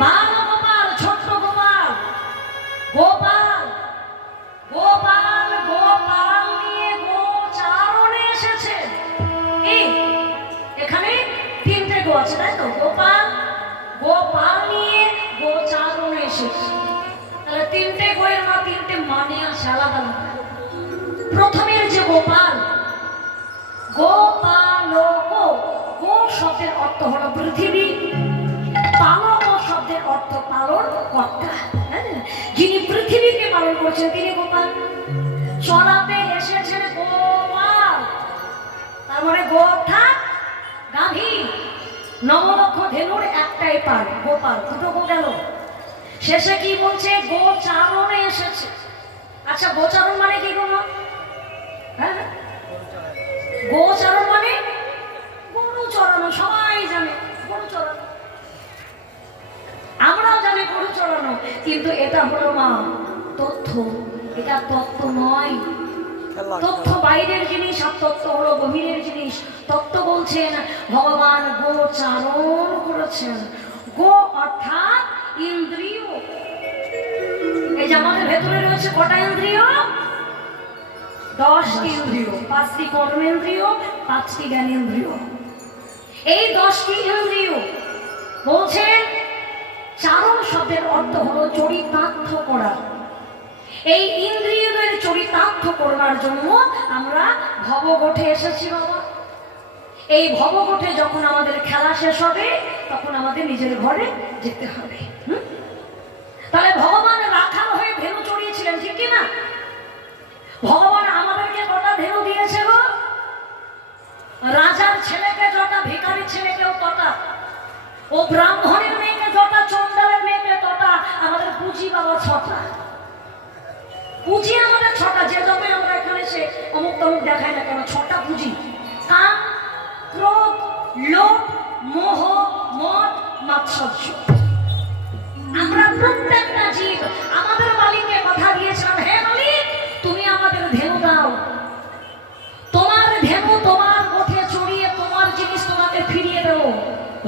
বালগোপাল, ছোট্ট গোপাল, গোপাল গোপাল গোপাল নিয়ে গোচারণে এসেছে। এখানে তিনটে গো আছে, তাই তো? গোপাল গোপাল নিয়ে গোচারণে এসেছে। তাহলে তিনটে গোয়ের মা তিনটে মানে আছে আলাদা আলাদা। প্রথমের যে গোপাল, গোপালক, গো শব্দের অর্থ হলো পৃথিবী, পালক শব্দের অর্থ পালন কর্তা। যিনি পৃথিবীকে পালন করছেন তিনি গোপাল। চড়াতে এসেছেন গোপাল, তার মানে গো অর্থাৎ গাভী। নবলক্ষ ধেনুর একটাই পাল, গোপাল। দুটো গো গেল। শেষে কি বলছে? গোচারণে এসেছে। আচ্ছা, গোচারণ মানে কি গো? হ্যাঁ, গোচারণ মানে গরু চড়ানো। সবাই জানে গরু চড়ানো, আমরাও জানি গরু চড়ানো, কিন্তু এটা হলো মা তথ্য, এটা তত্ত্ব নয়। তথ্য বাইরের জিনিস, আর তত্ত্ব হলো গভীরের জিনিস। তত্ত্ব বলছেন ভগবান গোচারণ করেছেন। গো অর্থাৎ ইন্দ্রিয়। এই যে আমাদের ভেতরে রয়েছে কটা ইন্দ্রিয়? 10টি ইন্দ্রিয়, 5টি কর্মেন্দ্রিয়, 5টি জ্ঞানেন্দ্রিয়। এই 10টি ইন্দ্রিয় বলছেন চারণ শব্দের অর্থ হলো চরিতার্থ করা। এই ইন্দ্রিয়দের চরিতার্থ করবার জন্য আমরা ভবগোঠে এসেছি বাবা। এই ভবগোঠে যখন আমাদের খেলা শেষ হবে তখন আমাদের নিজের ঘরে যেতে হবে। তাহলে ভগবান রাখাল হয়ে ধেনু চড়িয়েছিলেন, ঠিক কি না? ভগবান আমাদেরকে কটা ধেনু দিয়েছে গো? রাজার ছেলেকে যটা, ভিখারির ছেলেকেও তটা, ও ব্রাহ্মণের মেয়েকে যটা, চন্ডালের মেয়েকে তটা, আমাদের পুঁজি বাবা 6টা। পুঁজি আমাদের 6টা। যে যবে আমরা এখানে সে অমুক তমুক দেখাই না কেন, 6টা পুঁজি। কাম, ক্রোধ, লোভ, মোহ, মদ, মাৎসর্য। আমরা প্রত্যেকটা জীব আমাদের মালিককে কথা দিয়েছিলাম, হে মালিক তুমি আমাদের ধেনু দাও, তোমার ধেনু তোমার গোঠে চড়িয়ে তোমার জিনিস তোমাকে ফিরিয়ে দেবো।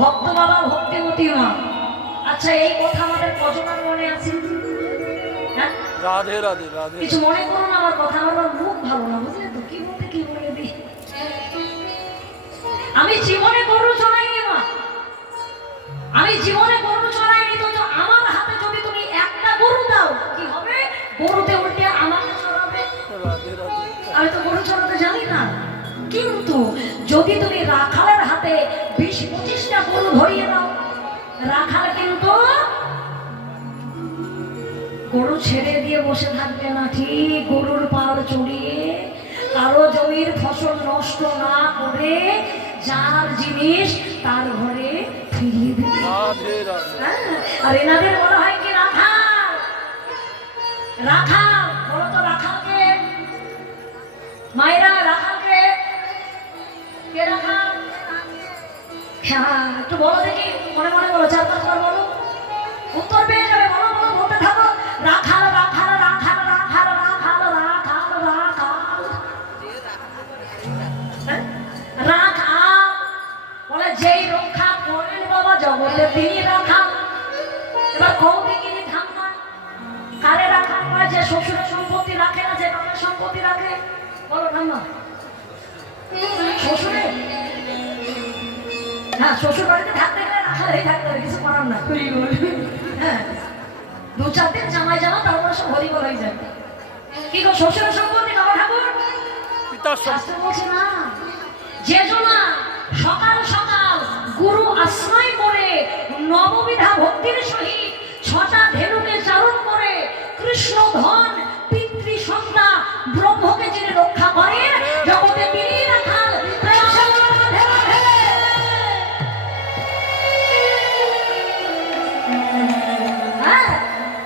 ভক্ত বাবা, ভক্তিমতী মা। আচ্ছা, এই কথা আমাদের কজনের মনে আছে? রাধে রাধে রাধে। কিছু মনে করো না আমার কথা, আমার মুখ ভালো না, বুঝলে তো? কি বলতে কি বলে দিই। আমি জীবনে গরু চড়াইনি মা, আমি জীবনে গরু চড়াইনি। তো আমার হাতে যদি তুমি একটা গরু দাও কি হবে? গরুতে উল্টে আমাকে চড়াবে। আমি তো গরু চড়াতে জানি না, কিন্তু যদি তুমি রাখালের হাতে 20-25টা গরু ধরিয়ে দাও, রাখাল কিন্তু গরু ছেড়ে দিয়ে বসে থাকবে না, ঠিক গরুর পাল চড়িয়ে কারো জমির ফসল নষ্ট না করে যার জিনিস তার ঘরে ফিরিয়ে দেবে। আর এনাদের বলা হয় কি রাখাল। রাখাল বলো তো, রাখালকে মায়েরা, রাখালকে কে? রাখাল হ্যাঁ, একটু বলো দেখি, মনে মনে বলো, 4-5 বার বলো, উত্তর পেয়ে যাবে। বলো বলো, বলতে থাকো। রাখাল রাখাল রাখাল রাখাল রাখাল রাখাল রাখাল রাখাল বলে যেই রক্ষা করেন বাবা জগতে তিনি রাখাল। এবার কৌ দিকিনি ধান্না কারে রাখাল হয়? যে শ্বশুরের সম্পত্তি রাখে না, যে বাবার সম্পত্তি রাখে। বলো ধান্না, শ্বশুরে? হ্যাঁ, শ্বশুর বাড়িতে থাকতে গেলে রাখাল হয়ে থাকতে হবে, কিছু করার না। হ্যাঁ, 2-4 দিন জামাই জামা, তারপরে সব হরিবল হয়ে যাবে। কি গো, শ্বশুরের সম্পত্তি বাবা ঠাকুর শাস্ত্র বলছে না। যে জনা সকাল সকাল গুরু আশ্রয় করে নববিধা ভক্তির সহিত 6টা ধেনুকে চারণ করে কৃষ্ণ ধন পিতৃ সন্তা ব্রহ্মকে যিনি রক্ষা করেন, জগতে তিনি রাখাল।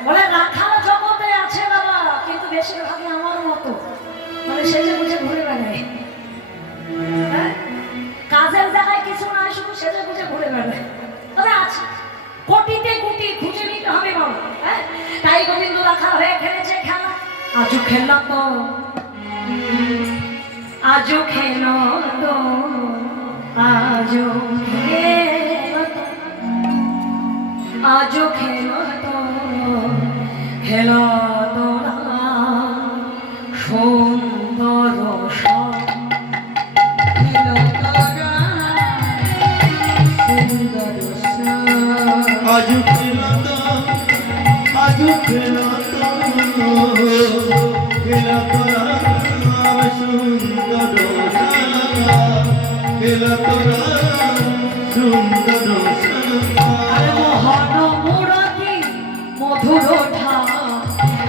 বলে রাখাল জগতে আছে বাবা, কিন্তু বেশিরভাগই আমার মতো, মানে সেজে বুঝে ঘুরে বেড়ায়। কাজের জায়গায় কিছু নয়, শুধু সেজে বুঝে ঘুরে বেড়ায়। তবে আছে, কোটিতে কোটি খুঁজে নিতে হবে বাবা। হ্যাঁ, তাই গোবিন্দ রাখাল হয়ে খেলেছে খেলা। আজও খেলা তো, আজও খেলো তো, আজও খেলো তো। আজও খেলো তো খেলো তোরা সুন্দর সব খেলো তোরা সুন্দর আজও খেলো তো আজও খেলো তো খেলো তোরা সুন্দর খেলো তোরা সুন্দর মোহন মুরাদি মধুর ঠা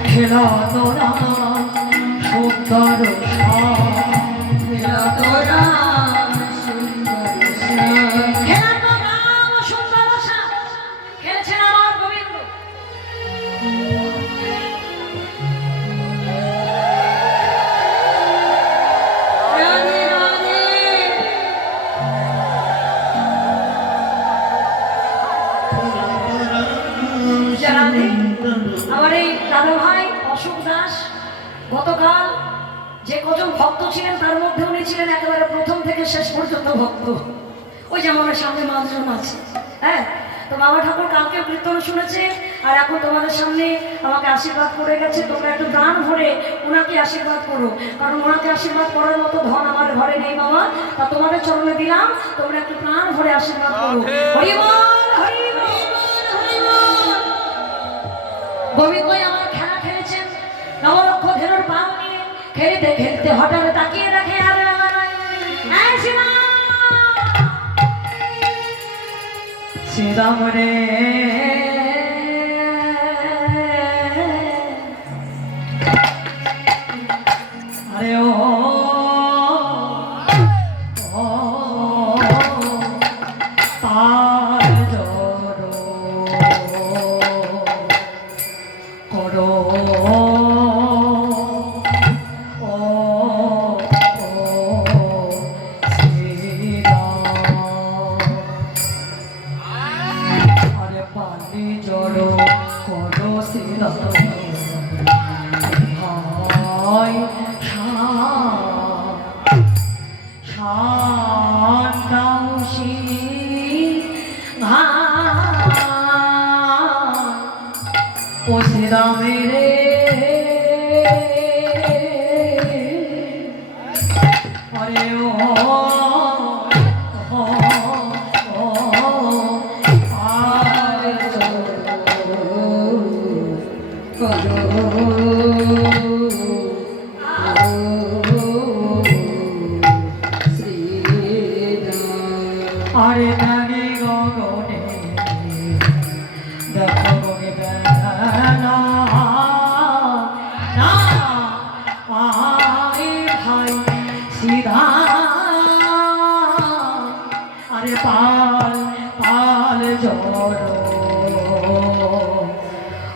খেলা তোরা সুন্দর খেলা তোরা সুন্দর খেলা তোরা সুন্দর খেলছেন আমার গোবিন্দ রাধে রাধে জানে আমার এই দাদা ভাই অশোক দাস গতকাল যে কজন ভক্ত ছিলেন তার মধ্যে উনি ছিলেন একেবারে প্রথম থেকে শেষ পর্যন্ত ভক্ত। ওই যে আমার সামনে মানুষজন আছে, হ্যাঁ। তো বাবা ঠাকুর কালকে কীর্তন শুনেছে আর এখন তোমাদের সামনে আমাকে আশীর্বাদ করে গেছে। তোমরা একটু প্রাণ ভরে ওনাকে আশীর্বাদ করো, কারণ ওনাকে আশীর্বাদ করার মতো ধন আমার ঘরে নেই বাবা। তা তোমাদের চরণে দিলাম, তোমরা একটু প্রাণ ভরে আশীর্বাদ করো। হরি বল হরি বল হরি বল। গোবিন্দ আমার খেলা খেলেছেন নবলক্ষ ধেনুর পাও নিয়ে খেলতে খেলতে হঠাৎ তাকিয়ে রাখে আর শ্রীরাম রে আরে ও পার জড়ো করো মেরে আরে ও আরে নাগে গগনে দেখো গগে বেলা আই ভাই সিধা আরে পাল পাল জড়ো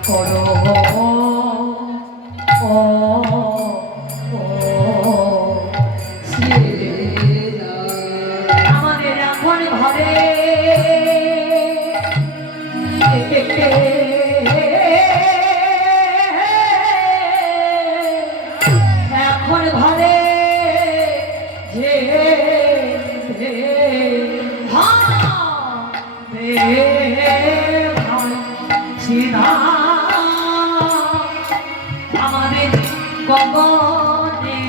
করো ও আমাদের এখন ঘরে এখন ঘরে যে সিধা আমাদের গগনে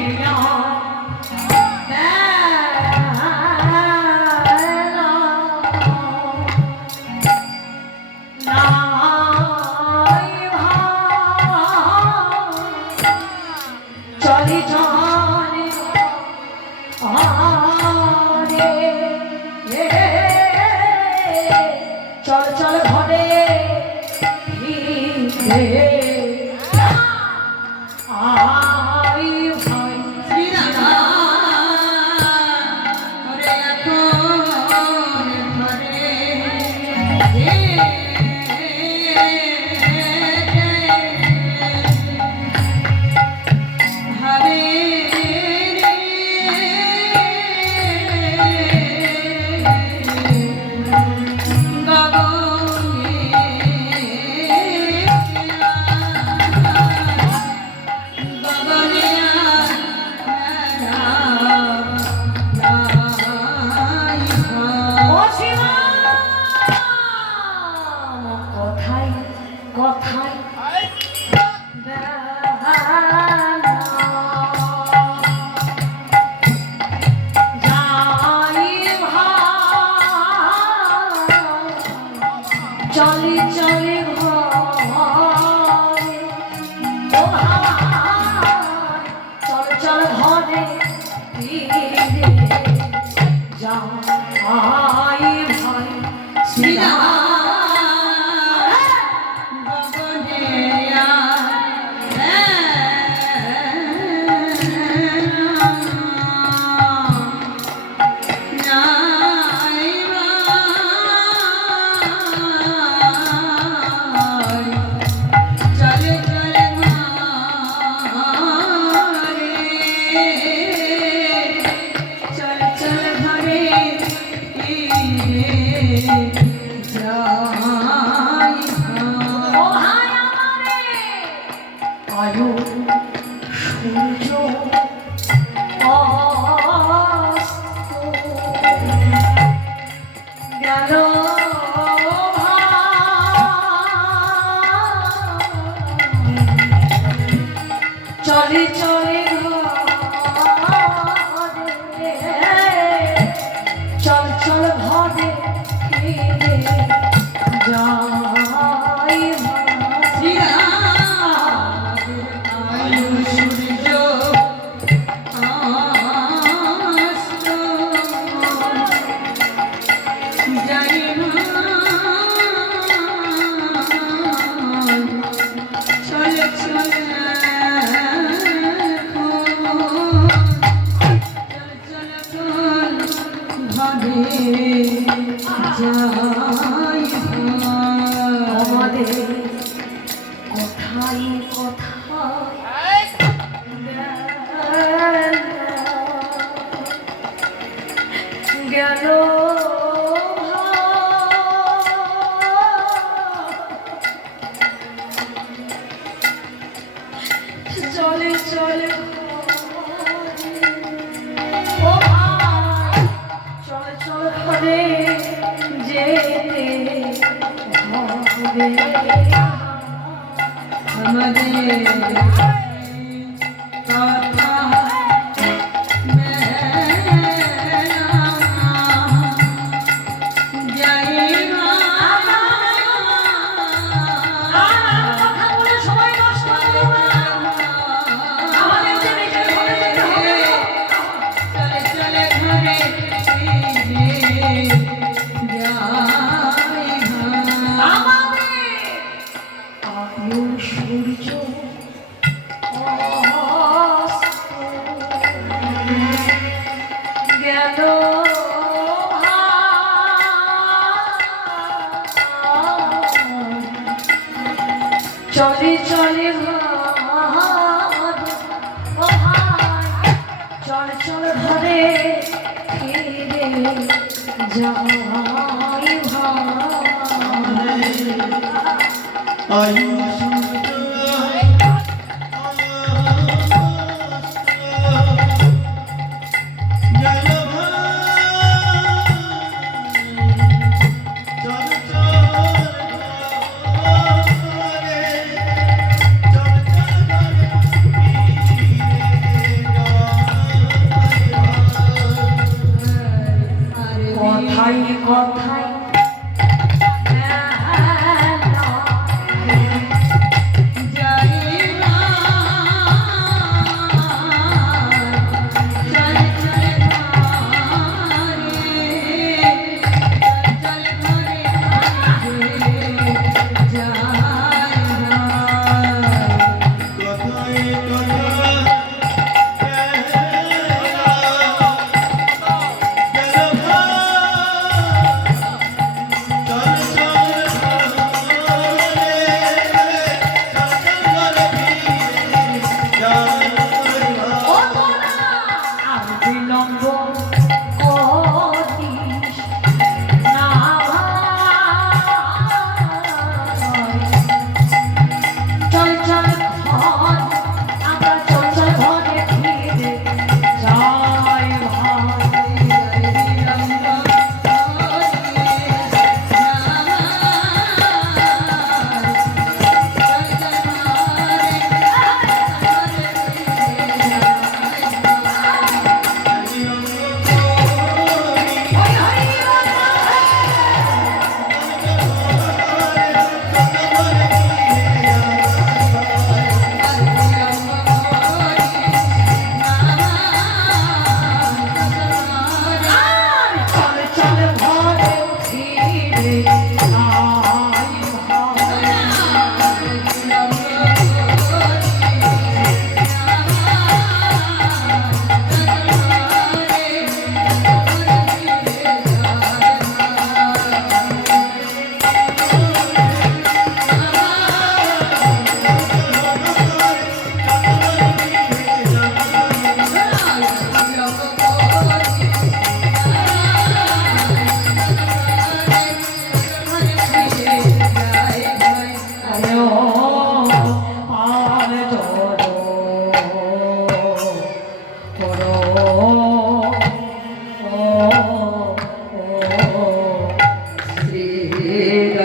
চলি চলে চল চল ঘরে আই ভাই কথাই কথাই চলি চলি ঘরে ও ভাই চল চল ঘরে ফিরে যাই ভাই শ্রীরাম আয়ু সূর্য অস্ত গেল চলে চলে ঘরে চল চল ঘরে ফিরে যাই আমাদের কথাই কথাই গেল চলে চলে ও ভাই চলে চলে ঘরে যেতে হবে আমাদের কথা সূর্য গেল চলে চলে চল চল ঘরে ফিরে যাই ভাই আয়ু